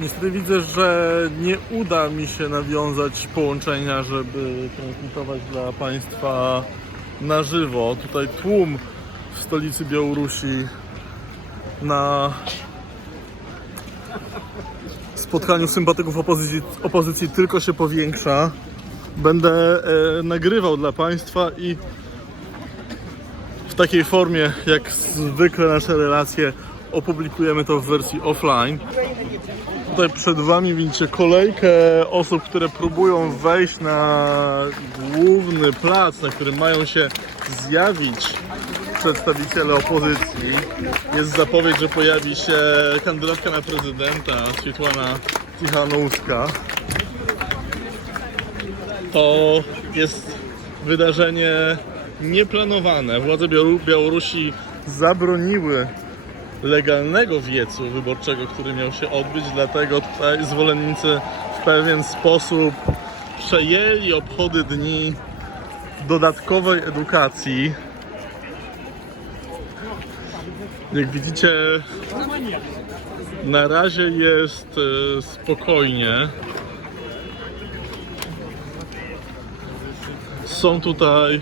Niestety widzę, że nie uda mi się nawiązać połączenia, żeby transmitować dla Państwa na żywo. Tutaj tłum w stolicy Białorusi na spotkaniu sympatyków opozycji, opozycji tylko się powiększa. Będę e, nagrywał dla Państwa i w takiej formie, jak zwykle nasze relacje, opublikujemy to w wersji offline. Tutaj przed Wami widzicie kolejkę osób, które próbują wejść na główny plac, na którym mają się zjawić przedstawiciele opozycji. Jest zapowiedź, że pojawi się kandydatka na prezydenta, Swietłana Tichanowska. To jest wydarzenie nieplanowane. Władze Białoru- Białorusi zabroniły legalnego wiecu wyborczego, który miał się odbyć, dlatego tutaj zwolennicy w pewien sposób przejęli obchody dni dodatkowej edukacji. Jak widzicie, na razie jest e, spokojnie. Są tutaj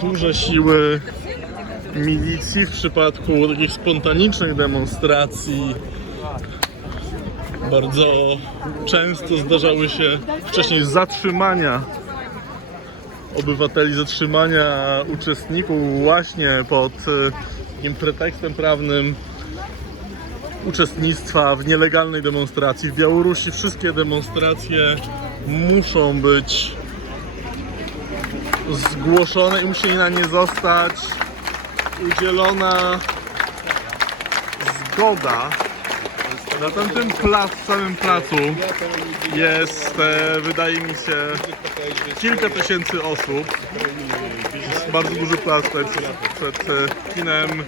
duże siły milicji w przypadku takich spontanicznych demonstracji. Bardzo często zdarzały się wcześniej zatrzymania obywateli, zatrzymania uczestników właśnie pod e, takim pretekstem prawnym uczestnictwa w nielegalnej demonstracji. W Białorusi wszystkie demonstracje muszą być zgłoszone i musi na nie zostać udzielona zgoda. Na tamtym plac, samym placu jest, e, wydaje mi się, kilka tysięcy osób. Jest bardzo duży plac przed, przed e, kinem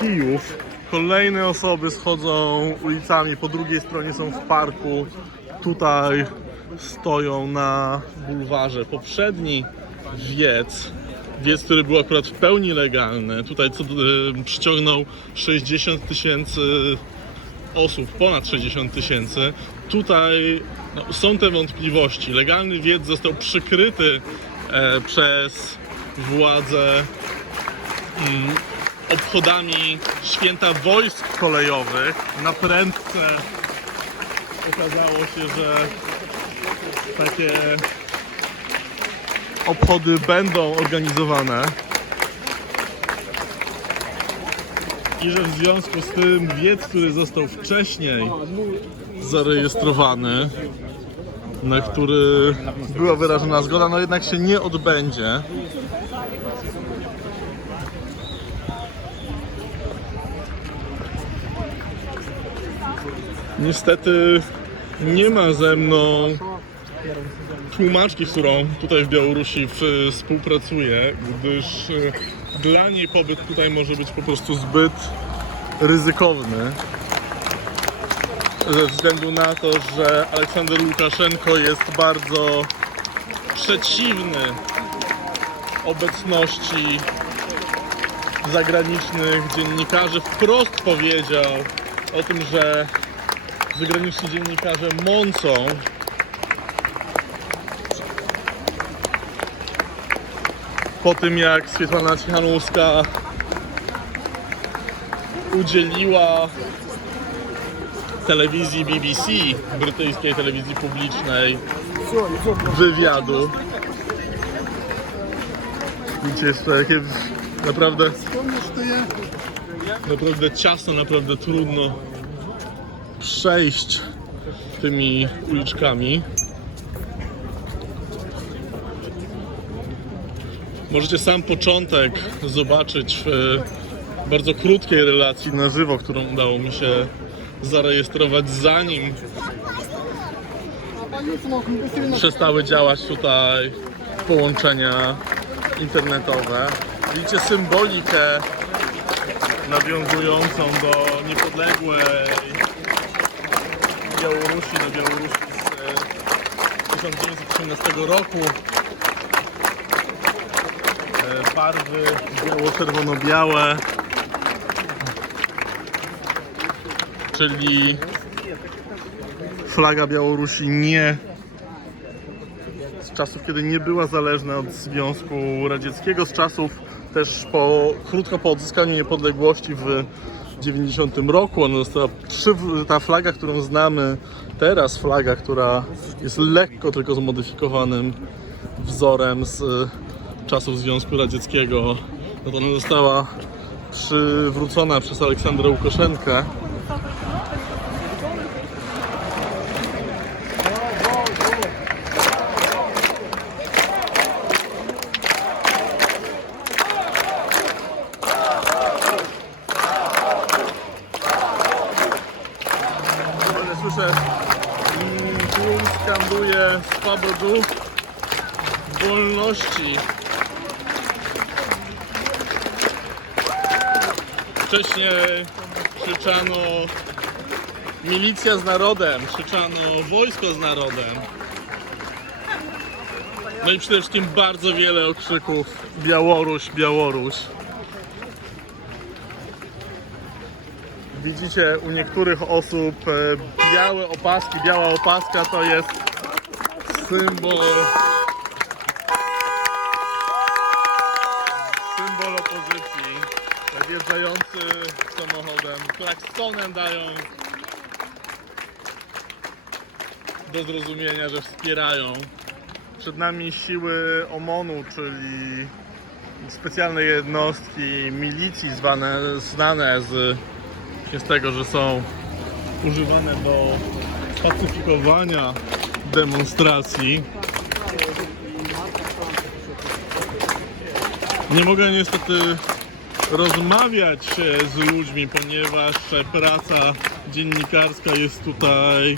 Kijów. Kolejne osoby schodzą ulicami, po drugiej stronie są w parku. Tutaj stoją na bulwarze. Poprzedni wiec, wiec, który był akurat w pełni legalny, tutaj co, y, przyciągnął 60 tysięcy osób, ponad 60 tysięcy. Tutaj no, są te wątpliwości. Legalny wiec został przykryty e, przez władze mm, obchodami święta wojsk kolejowych. Na prędce okazało się, że takie obchody będą organizowane. I że w związku z tym wiec, który został wcześniej zarejestrowany, na który była wyrażona zgoda, no jednak się nie odbędzie. Niestety nie ma ze mną tłumaczki, z którą tutaj w Białorusi w- współpracuję, gdyż e, dla niej pobyt tutaj może być po prostu zbyt ryzykowny. Ze względu na to, że Aleksander Łukaszenko jest bardzo przeciwny obecności zagranicznych dziennikarzy. Wprost powiedział o tym, że zagraniczni dziennikarze mącą po tym jak Swietłana Cichanowska udzieliła telewizji BBC, brytyjskiej telewizji publicznej, wywiadu. Widzicie, jest to takie naprawdę, naprawdę ciasno, naprawdę trudno przejść tymi uliczkami. Możecie sam początek zobaczyć w bardzo krótkiej relacji na żywo, którą udało mi się zarejestrować zanim przestały działać tutaj połączenia internetowe. Widzicie symbolikę nawiązującą do niepodległej Białorusi na Białorusi z 1918 roku. Barwy biało-czerwono-białe. czyli flaga Białorusi nie z czasów, kiedy nie była zależna od Związku Radzieckiego, z czasów też po, krótko po odzyskaniu niepodległości w 90 roku. Ona została ta flaga, którą znamy teraz, flaga, która jest lekko tylko zmodyfikowanym wzorem z czasów Związku Radzieckiego, no to ona została przywrócona przez Aleksandra Łukaszenkę. Milicja z narodem, krzyczano wojsko z narodem. No i przede wszystkim bardzo wiele okrzyków Białoruś, Białoruś. Widzicie u niektórych osób e, białe opaski, biała opaska to jest symbol symbol opozycji. Wjeżdżający samochodem, klaksonem dają do zrozumienia, że wspierają. Przed nami siły OMON-u, czyli specjalne jednostki milicji zwane, znane z, z tego, że są używane do pacyfikowania demonstracji. Nie mogę niestety rozmawiać z ludźmi, ponieważ praca dziennikarska jest tutaj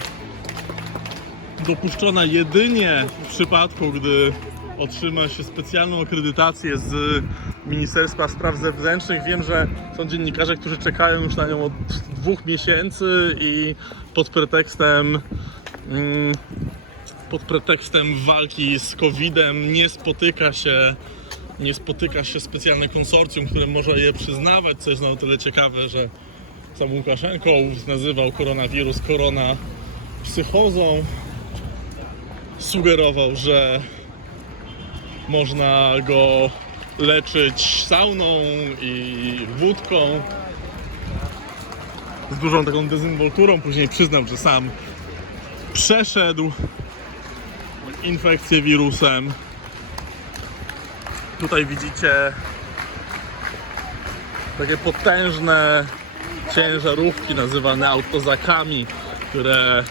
dopuszczona jedynie w przypadku, gdy otrzyma się specjalną akredytację z Ministerstwa Spraw Zewnętrznych. Wiem, że są dziennikarze, którzy czekają już na nią od dwóch miesięcy i pod pretekstem mm, pod pretekstem walki z COVID-em nie spotyka się nie spotyka się specjalne konsorcjum, które może je przyznawać, co jest na tyle ciekawe, że sam Łukaszenko nazywał koronawirus korona psychozą. Sugerował, że można go leczyć sauną i wódką. Z dużą taką dezynwolturą. Później przyznał, że sam przeszedł infekcję wirusem. Tutaj widzicie takie potężne ciężarówki nazywane autozakami, które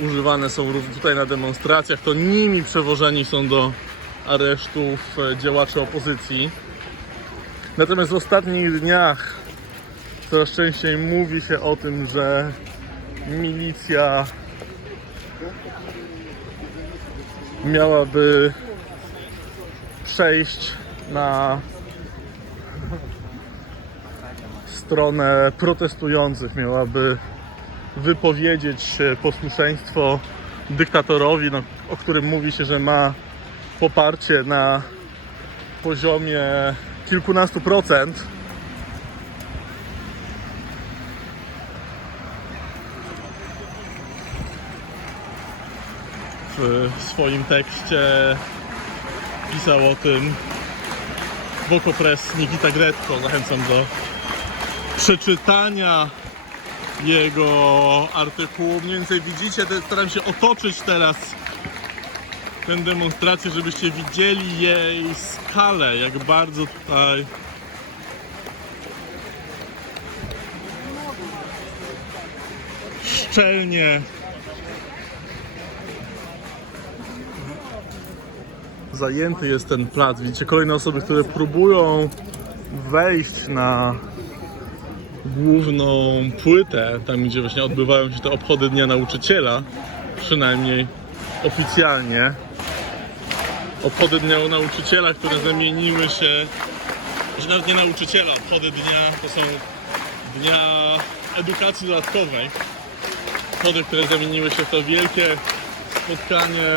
używane są tutaj na demonstracjach. To nimi przewożeni są do aresztów e, działacze opozycji. Natomiast w ostatnich dniach coraz częściej mówi się o tym, że milicja miałaby przejść na stronę protestujących, miałaby wypowiedzieć posłuszeństwo dyktatorowi, no, o którym mówi się, że ma poparcie na poziomie kilkunastu procent. W swoim tekście pisał o tym Wokopres Nikita Gretko. Zachęcam do przeczytania jego artykułu. Mniej więcej widzicie, staram się otoczyć teraz tę demonstrację, żebyście widzieli jej skalę, jak bardzo tutaj szczelnie zajęty jest ten plac. Widzicie kolejne osoby, które próbują wejść na główną płytę, tam gdzie właśnie odbywają się te obchody Dnia Nauczyciela, przynajmniej oficjalnie. Obchody Dnia Nauczyciela, które zamieniły się, że nawet nie nauczyciela, obchody dnia to są Dnia Edukacji Dodatkowej. Obchody, które zamieniły się w to wielkie spotkanie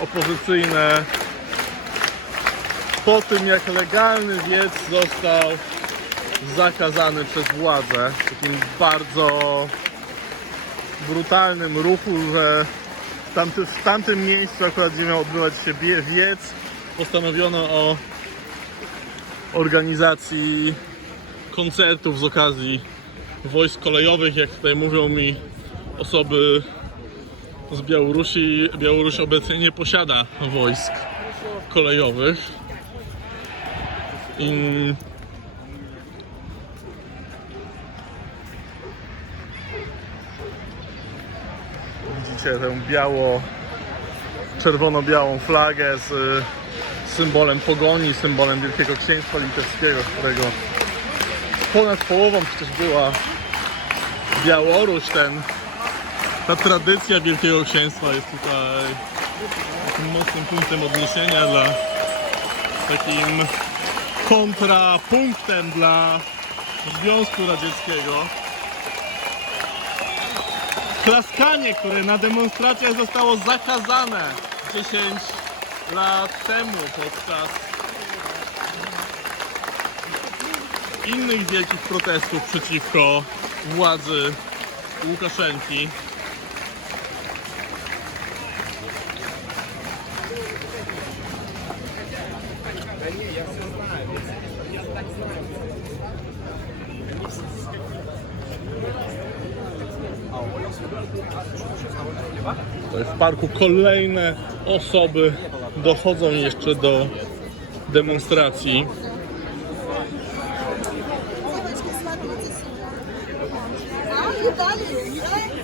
opozycyjne po tym jak legalny wiec został zakazany przez władze. W takim bardzo brutalnym ruchu, że w, w tamtym miejscu akurat gdzie miał odbywać się wiec postanowiono o organizacji koncertów z okazji wojsk kolejowych, jak tutaj mówią mi osoby z Białorusi. Białoruś obecnie nie posiada wojsk kolejowych. I widzicie tę biało czerwono-białą flagę z y, symbolem pogoni, symbolem Wielkiego Księstwa Litewskiego, którego ponad połową przecież była Białoruś, ten, ta tradycja Wielkiego Księstwa jest tutaj takim mocnym punktem odniesienia dla takim kontrapunktem dla Związku Radzieckiego. Klaskanie, które na demonstracjach zostało zakazane 10 lat temu podczas innych wielkich protestów przeciwko władzy Łukaszenki. W parku kolejne osoby dochodzą jeszcze do demonstracji.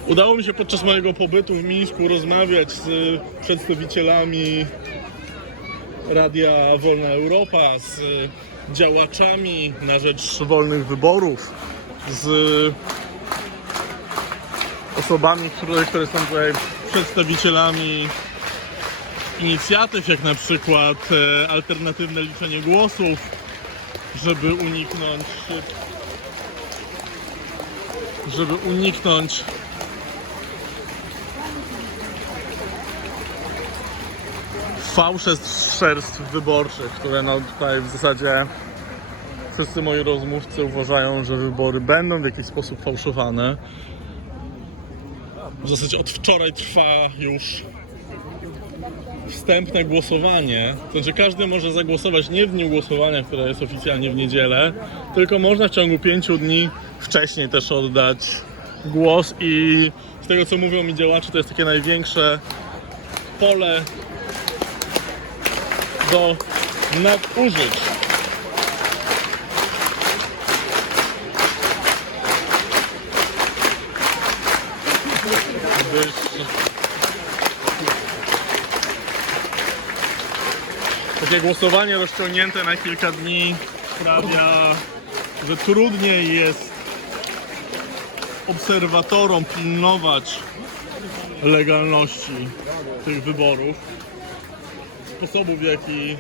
Udało mi się podczas mojego pobytu w Mińsku rozmawiać z przedstawicielami Radia Wolna Europa, z działaczami na rzecz wolnych wyborów, z osobami, które, które są tutaj przedstawicielami inicjatyw, jak na przykład e, alternatywne liczenie głosów, żeby uniknąć żeby uniknąć fałszerstw wyborczych, które no tutaj w zasadzie wszyscy moi rozmówcy uważają, że wybory będą w jakiś sposób fałszowane. W zasadzie od wczoraj trwa już wstępne głosowanie. To znaczy każdy może zagłosować nie w dniu głosowania, które jest oficjalnie w niedzielę, tylko można w ciągu pięciu dni wcześniej też oddać głos i z tego co mówią mi działacze, to jest takie największe pole do nadużyć. Takie głosowanie rozciągnięte na kilka dni sprawia, że trudniej jest obserwatorom pilnować legalności tych wyborów, sposobu w jaki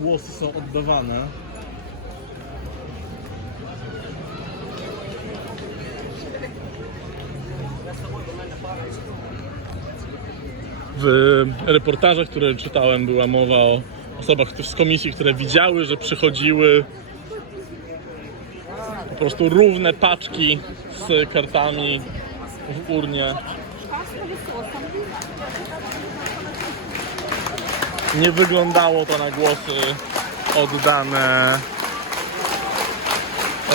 głosy są oddawane. W reportażach, które czytałem, była mowa o osobach z komisji, które widziały, że przychodziły po prostu równe paczki z kartami w urnie. Nie wyglądało to na głosy oddane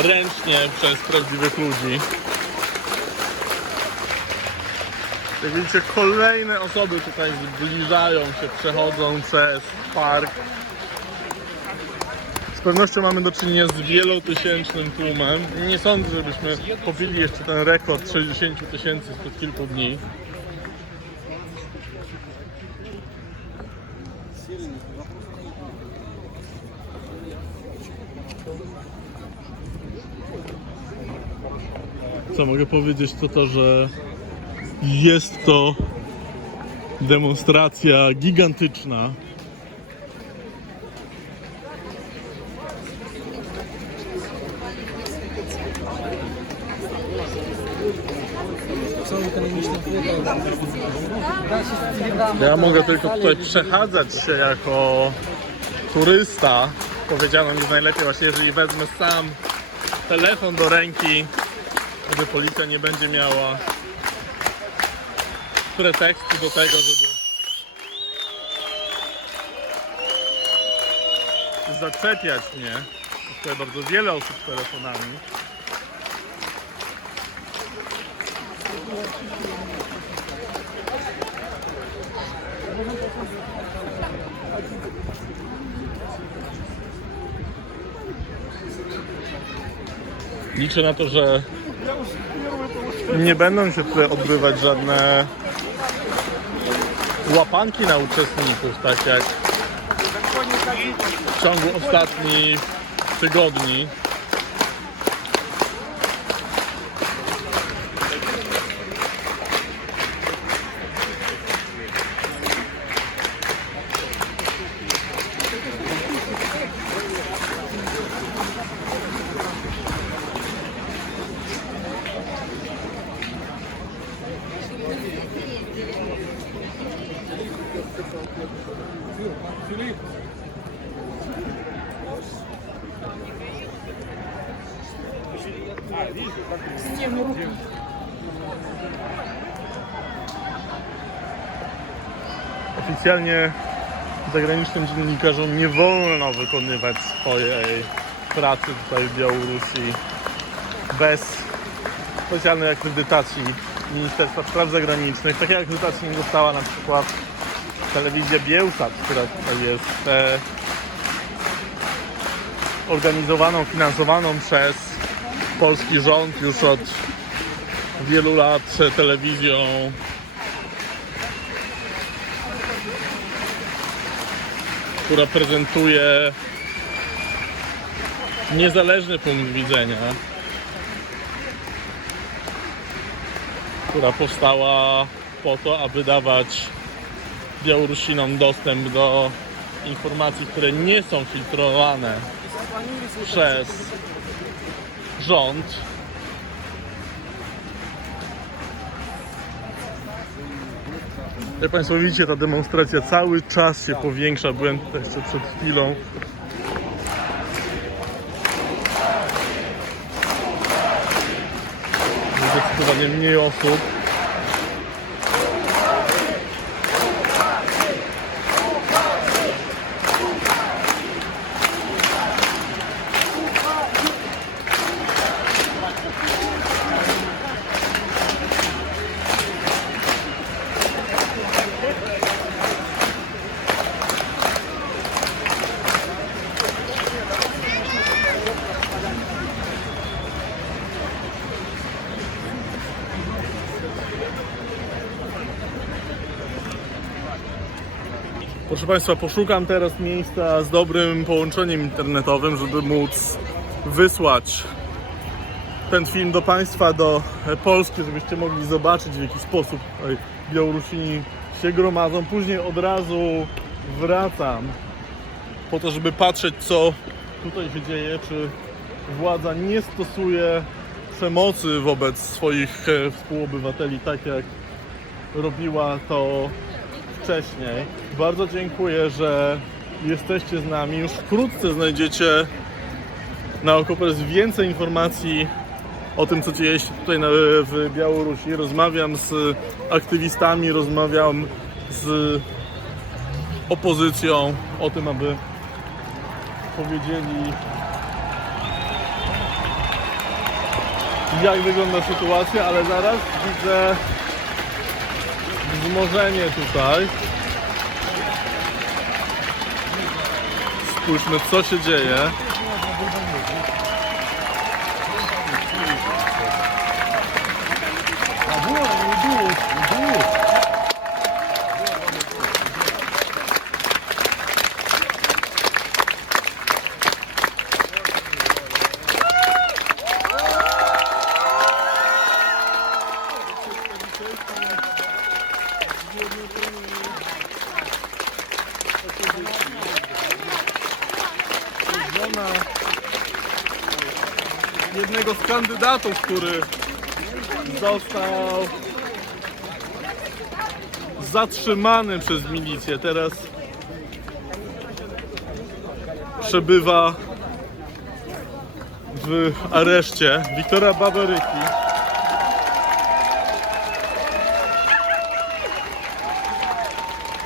ręcznie przez prawdziwych ludzi. Jak widzicie, kolejne osoby tutaj zbliżają się, przechodzą przez park. Z pewnością mamy do czynienia z wielotysięcznym tłumem. Nie sądzę, żebyśmy pobili jeszcze ten rekord 60 tysięcy sprzed kilku dni. Co mogę powiedzieć, to to, że jest to demonstracja gigantyczna. Ja mogę tylko tutaj przechadzać się jako turysta powiedziano mi, że najlepiej właśnie jeżeli wezmę sam telefon do ręki, żeby policja nie będzie miała pretekstu do tego, żeby zaczepiać mnie. Tutaj bardzo wiele osób z telefonami. Liczę na to, że nie będą się tutaj odbywać żadne łapanki na uczestników, tak jak w ciągu ostatnich tygodni. Oficjalnie zagranicznym dziennikarzom nie wolno wykonywać swojej pracy tutaj w Białorusi bez specjalnej akredytacji Ministerstwa Spraw Zagranicznych. Takiej akredytacji nie dostała na przykład telewizja Bielsat, która jest e, organizowaną, finansowaną przez polski rząd już od wielu lat telewizją. Która prezentuje niezależny punkt widzenia, która powstała po to, aby dawać Białorusinom dostęp do informacji, które nie są filtrowane przez rząd. Jak Państwo widzicie, ta demonstracja cały czas się powiększa. Byłem tutaj jeszcze przed chwilą. Zdecydowanie mniej osób. Proszę Państwa, poszukam teraz miejsca z dobrym połączeniem internetowym, żeby móc wysłać ten film do Państwa, do Polski, żebyście mogli zobaczyć w jaki sposób Białorusini się gromadzą. Później od razu wracam po to, żeby patrzeć co tutaj się dzieje, czy władza nie stosuje przemocy wobec swoich e, współobywateli, tak jak robiła to wcześniej. Bardzo dziękuję, że jesteście z nami. Już wkrótce znajdziecie na Okopres więcej informacji o tym, co dzieje się tutaj na, w Białorusi. Rozmawiam z aktywistami, rozmawiam z opozycją o tym, aby powiedzieli, jak wygląda sytuacja, ale zaraz widzę wzmożenie tutaj. Spójrzmy, co się dzieje. Kandydatów, który został zatrzymany przez milicję. Teraz przebywa w areszcie Wiktora Baberyki.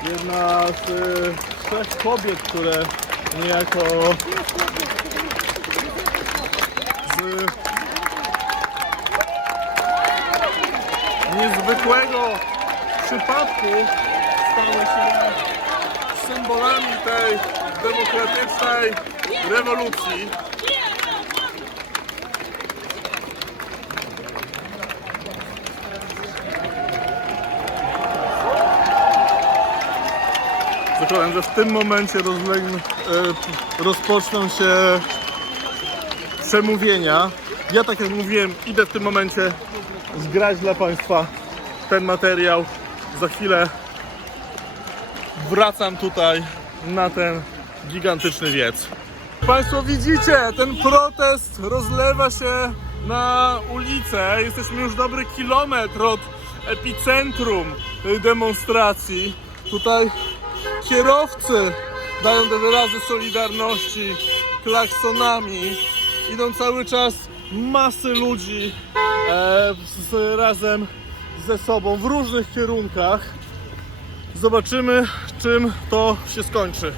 Jedna z y, trzech kobiet, które niejako z niezwykłego przypadku stały się symbolami tej demokratycznej rewolucji. Zakładam, że w tym momencie e, rozpoczną się przemówienia. Ja tak jak mówiłem, idę w tym momencie zgrać dla Państwa ten materiał. Za chwilę wracam tutaj na ten gigantyczny wiec. Państwo widzicie, ten protest rozlewa się na ulicę. Jesteśmy już dobry kilometr od epicentrum demonstracji. Tutaj kierowcy dają te wyrazy solidarności klaksonami. Idą cały czas masy ludzi e, z, razem ze sobą w różnych kierunkach. Zobaczymy, czym to się skończy.